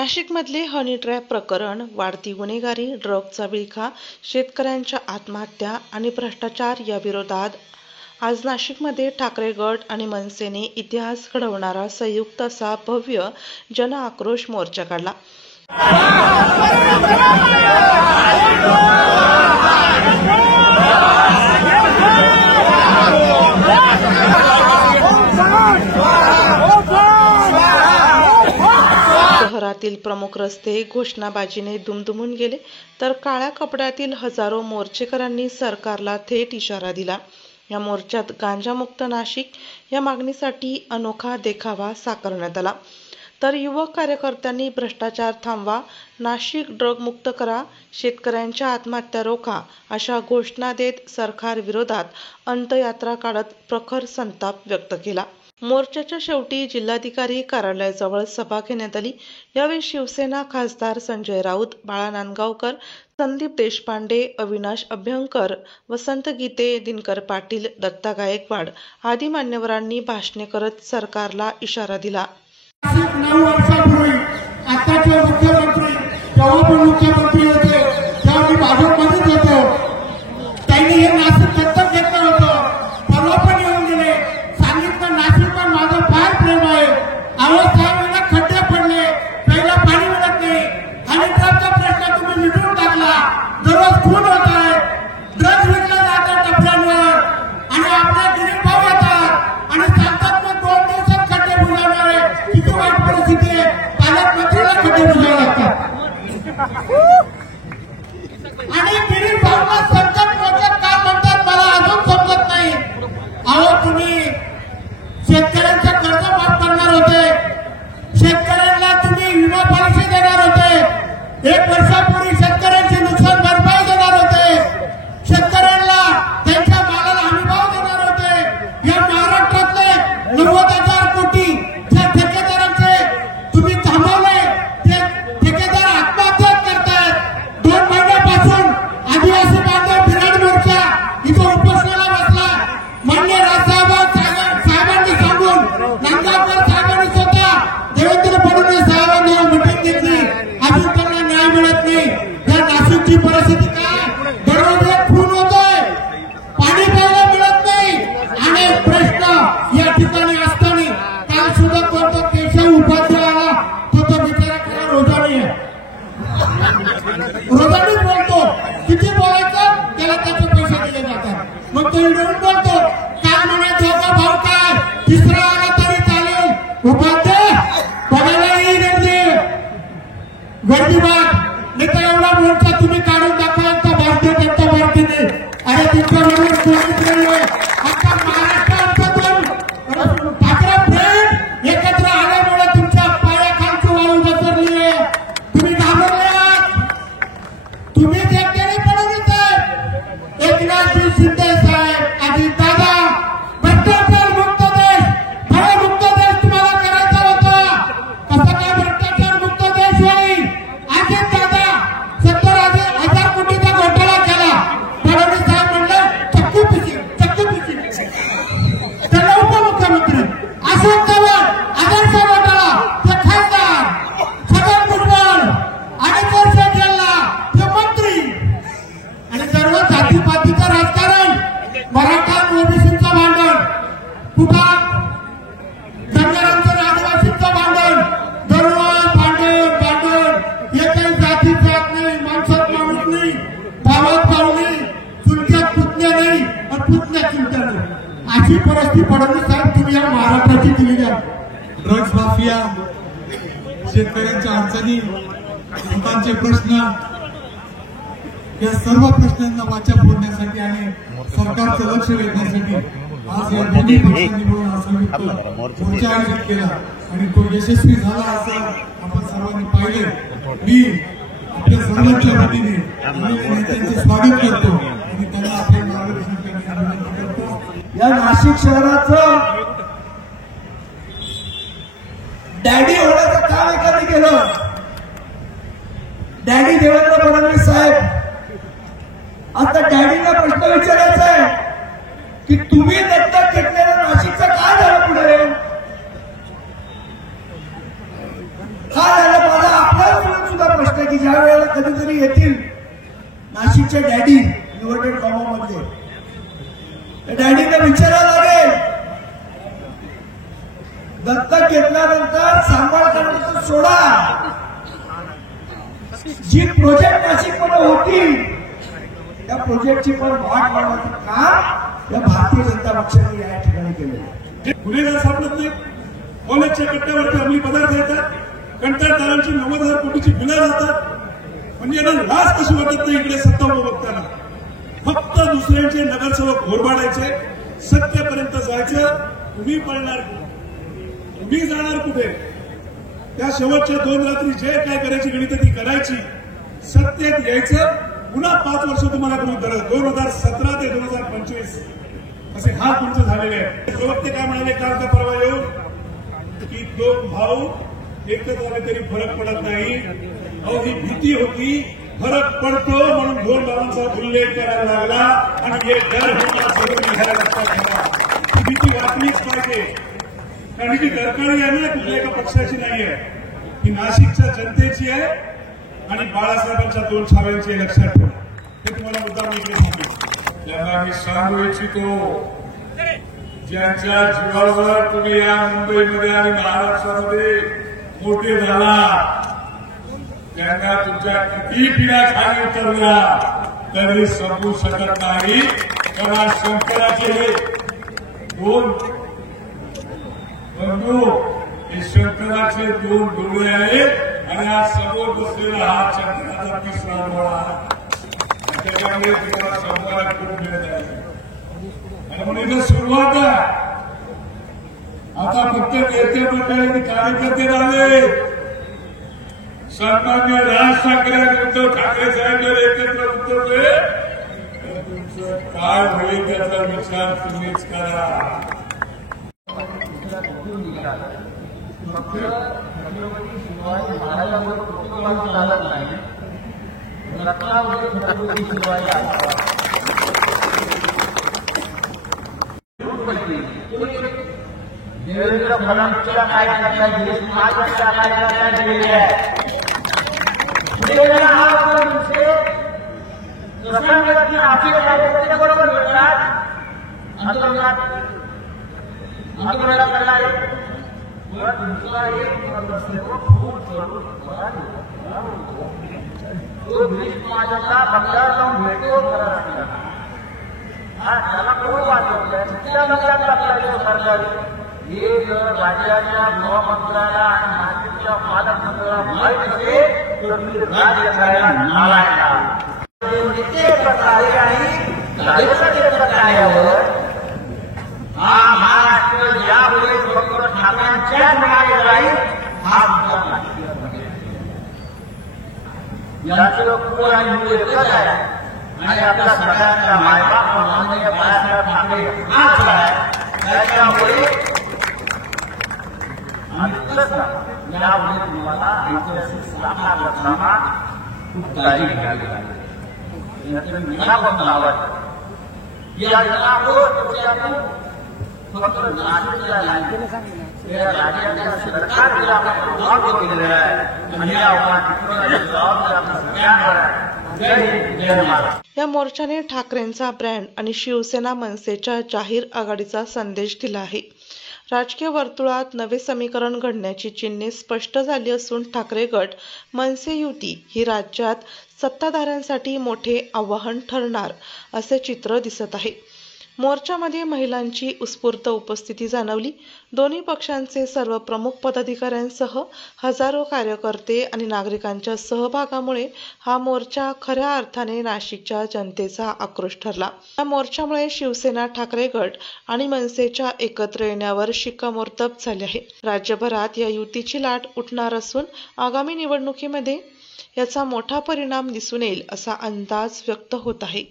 नाशिकमधले honey trap प्रकरण, वाढती गुन्हेगारी, ड्रग्जचा विळखा, शेतकऱ्यांच्या आत्महत्या आणि भ्रष्टाचार या विरोधात आज नाशिकमध्ये ठाकरे गट आणि मनसेने इतिहास घडवणारा संयुक्त असा भव्य जन आक्रोश मोर्चा काढला। शहरातील प्रमुख रस्ते घोषणाबाजीने दुमदुमून गेले, तर काळ्या कपड्यातील हजारो मोर्चेकरांनी सरकारला थेट इशारा दिला। या मोर्चात गांजामुक्त नाशिक या मागणीसाठी अनोखा देखावा साकारण्यात आला, तर युवक कार्यकर्त्यांनी भ्रष्टाचार थांबवा, नाशिक ड्रगमुक्त करा, शेतकऱ्यांच्या आत्महत्या रोखा अशा घोषणा देत सरकार विरोधात अंत्ययात्रा काढत प्रखर संताप व्यक्त केला। मोर्चाच्या शेवटी जिल्हाधिकारी कार्यालयाजवळ सभा घेण्यात आली। यावेळी शिवसेना खासदार संजय राऊत, बाळा नांदगावकर, संदीप देशपांडे, अविनाश अभ्यंकर, वसंत गीते, दिनकर पाटील, दत्ता गायकवाड आदी मान्यवरांनी भाषणे करत सरकारला इशारा दिला। 9 वर्षापूर्वी आताचे मुख्यमंत्री जेव्हा पण मुख्यमंत्री होते तेव्हा मी भाजपमध्येच होतो। त्यांनी हे नाशिक दत्तक घेतलं होतं, परवा पण येऊन गेले, सांगितलं नाशिकवर माझं फार प्रेम आहे। अवस्थांना खड्डे पडले, प्यायला पाणी मिळत नाही आणि ड्रगचा प्रश्न तुम्ही मिटवून टाकला। दररोज खून होत आहे, ड्रग्ज विकला जातात टपऱ्यांवर आणि आपल्या गरीब भाव येतात आणि सांगतात मग 2 दिवसात खड्डे बुजवणार आहे। किती वाईट परिस्थिती आहे, पालकमंत्र्याला खड्डे बुजवावे लागतात आणि गरीब भावाला संकट मोचक का म्हणतात मला अजून समजत नाही। अहो तुम्ही शेतकऱ्यांचं कर्ज माफ करणार होते, शेतकऱ्यांना तुम्ही विमा पॉलिसी देणार होते, 1 वर्षापूर्वी शेतकऱ्यांची नुकसान भरपाई देणार होते, शेतकऱ्यांना त्यांच्या मालाला हमीभाव देणार होते। या महाराष्ट्रातले 90,000 कोटी ज्या ठेकेदारांचे तुम्ही थांबवले, ते ठेकेदार आत्महत्या करतायत। 2 महिन्यापासून आदिवासी बांधव बिराड मोर्चा इथं उपोषणाला बसला। मान्य साहेबांनी सांगून नांदगावकर साहेबांनी स्वतः देवेंद्र फडणवीस साहेबांनी मिटिंग घेतली, अजून त्यांना न्याय मिळत नाही। या नाशिकची परिस्थिती काय, दररोज एक खून होतोय, पाणी प्यायला मिळत नाही, अनेक प्रश्न या ठिकाणी असताना काल सुद्धा कोणता केशव उपाध्याय आला, तो बिचारा खरा रोजानी आहे, रोजानीच बोलतो, किती बोलायचं त्याला त्याचे पैसे दिले जातात। मग तो येऊन बोलतो काय म्हणायचं होता भाव काय, तिसरा आला तरी चालेल, उपाध्याय बघायला येईल गर्दी बाग नाही तर एवढा मोर्चा तुम्ही काढून दाखवायचा भारतीय जनता पार्टीने। अरे तुमच्याबरोबर कोणीच नाहीये, आता महाराष्ट्रातून ठाकरे फ्रेंड एकत्र आल्यामुळे तुमच्या पायाखालची वाळू घसरली आहे। तुम्ही घाबरले आहात, तुम्ही एकट्याने पडवलीच आहे। एकनाथ शिंदे साहेब, अजित दादा, भ्रष्टाचार मुक्त देश, भयमुक्त देश तुम्हाला करायचा होता, कसं काय भ्रष्टाचार मुक्त देश होईल? अजित दादा 70,000 कोटीचा घोटाळा केला, फडणवीस साहेब म्हणलं चक्कू पिसी त्याला उपमुख्यमंत्री अशोक चव्हाण, आदर्श घोटाळा ते खासदार, छगन भुजबळ आणि वर्ष जेलला ते मंत्री आणि सर्व जातीपातीचं राजकारण, मराठा ओबीसीचं भांडण, कुठं धनगरांचं आदिवासींचं भांडण, दररोज भांडण, एकही जातीत जात नाही, माणसात माणूस नाही, भावात भाऊ नाही, चुलत्यात पुतण्या नाही आणि पुतण्यात चुलत्या नाही, अशी परिस्थिती फडणवीस साहेब तुम्ही या महाराष्ट्राची दिलेली आहे। ड्रग्ज माफिया, शेतकऱ्यांच्या अडचणी, लोकांचे प्रश्न, या सर्व प्रश्नांना वाचा फोडण्यासाठी आणि सरकारचं लक्ष वेधण्यासाठी आज या दोन्ही पक्षांनी मिळून हा संयुक्त मोर्चा आयोजित केला आणि तो यशस्वी झाला असं आपण सर्वांनी पाहिले। मी आपल्या सर्वांच्या वतीने नेत्यांचे स्वागत करतो आणि त्यांना आपल्या मार्गदर्शन करण्याची विनंती करतो। या नाशिक शहराचं डॅडी होण्याचं काम एकाने केलं, डॅडी देवेंद्र फडणवीस साहेब। आता डॅडीला प्रश्न विचारायचा आहे की तुम्ही दत्तक घेतलेल्या नाशिकचं काय झालं पुढे, काय झालं? माझा कधीतरी येतील नाशिकचे डॅडी इन्व्हर्टेड कॉमा मध्ये, डॅडीला विचारायला लागेल दत्तक घेतल्यानंतर सांभाळ करण्याचं सोडा, जी प्रोजेक्ट नाशिकमध्ये होती त्या प्रोजेक्टची पण वाट लावण्याचं काम या भारतीय जनता पक्षाने या ठिकाणी केलं. गुन्हेगार सापडत नाही, कॉलेजच्या कट्ट्यावरती अंमली पदार्थ येतात, कंत्राटदारांची 90,000 कोटीची बिलं जातात. म्हणजे यांना लाज कशी वाटत नाही इकडे सत्ता बघताना. फक्त दुसऱ्यांचे नगरसेवक घोरबाडायचे, सत्तेपर्यंत जायचं. तुम्ही पळणार, तुम्ही जाणार कुठे? त्या शेवटच्या 2 रात्री जे काय करायची गणित ती करायची, सत्तेत यायचं, पुन्हा 5 वर्ष तुम्हाला गृहीत धरत. 2017 ते 2025 असे हाल तुमचे झालेले आहेत. प्रवक्ते काय म्हणाले काल का परवा येऊन की 2 भाऊ एकत्र आले तरी फरक पडत नाही. अहो ही भीती होती, फरक पडतो म्हणून 2 भावांचा उल्लेख करायला लागला आणि हे डर होणार लक्षात ठेवा. ही भीती वाचलीच पाहिजे, कारण ही दरकाळी आहे ना, कुठल्या एका पक्षाची नाही आहे, ही नाशिकच्या जनतेची आहे आणि बाळासाहेबांच्या 2 छाव्यांची लक्षात ठेवा. हे तुम्हाला मुद्दा मी सांगतो. त्यांना मी सांगू इच्छितो, ज्यांच्या जीवावर तुम्ही या मुंबईमध्ये आणि महाराष्ट्रामध्ये मोठे झाला, त्यांना तुमच्या किती पिढ्या खाली उतरल्या तरी समजू शकत नाही. कारण शंकराचे 2 बंधू, हे शंकराचे 2 डोळे आहेत आणि आज समोर बसलेला हा शंकराचा 3रा डोळा आहे. त्याच्यामुळे तुम्हाला समजायला खूप मिळत आहे. आणि म्हणून इथं सुरुवात आहे. आता फक्त नेते मंडळी आणि कार्यकर्ते झाले. सन्मान्य राज ठाकरे आणि उद्धव ठाकरे साहेब जर एकत्र उतरले तर तुमचं काय होईल त्याचा विचार तुम्हीच करा. देवेंद्र फडणवीसला काय करता महाराष्ट्राला काय करता दिलेले आहे. आपल्या कार्यकर्त्यांबरोबर मिळतात, आंदोलनाला करणारे तो ब्रिज माझ्याला मतदार जाऊन भेटतो खरा. त्याला कोण वाचवतंय? त्या लक्षात टाकलाय सरकारी. हे जर राज्याच्या गृहमंत्र्याला आणि नाशिकच्या पालकमंत्र्याला माहीत असेल तर मी राज्य करायला नालायला. नेते एकत्र आले आणि कार्यकर्ते एकत्र आल्यावर हा महाराष्ट्र यापुढे फक्त ठाकरेंच्याच मिळाले राहील हा मुद्दा याचं कोण आणि मूळ एकच आहे. आणि आपल्या सगळ्यांचा मायबाप माननीय बाळासाहेब ठाकरे हाच आहे. त्याच्यामुळे यामुळे तुम्हाला ऐतिहासिक स्थापना करताना खूप काळजी घ्यावी लागेल. याचं मला पण आवडतं. या जनापुढे फक्त नाशिकला नाही, या राज्याच्या सरकारला आपण आव्हान केलेलं आहे आणि या आव्हानाची जबाबदारी आपण सगळ्यांवर आहे. जय हिंद, जय महाराष्ट्र. या मोर्चाने ठाकरेंचा ब्रँड आणि शिवसेना मनसेच्या जाहीर आघाडीचा संदेश दिला आहे. राजकीय वर्तुळात नवे समीकरण घडण्याची चिन्हे स्पष्ट झाली असून ठाकरे गट मनसे युती ही राज्यात सत्ताधाऱ्यांसाठी मोठे आव्हान ठरणार असे चित्र दिसत आहे. मोर्चामध्ये महिलांची उत्स्फूर्त उपस्थिती जाणवली. दोन्ही पक्षांचे सर्व प्रमुख पदाधिकाऱ्यांसह हजारो कार्यकर्ते आणि नागरिकांच्या सहभागामुळे हा मोर्चा खऱ्या अर्थाने नाशिकच्या जनतेचा आक्रोश ठरला. या मोर्चामुळे शिवसेना, ठाकरे गट आणि मनसेच्या एकत्र येण्यावर शिक्कामोर्तब झाले आहे. राज्यभरात या युतीची लाट उठणार असून आगामी निवडणुकीमध्ये याचा मोठा परिणाम दिसून येईल असा अंदाज व्यक्त होत आहे.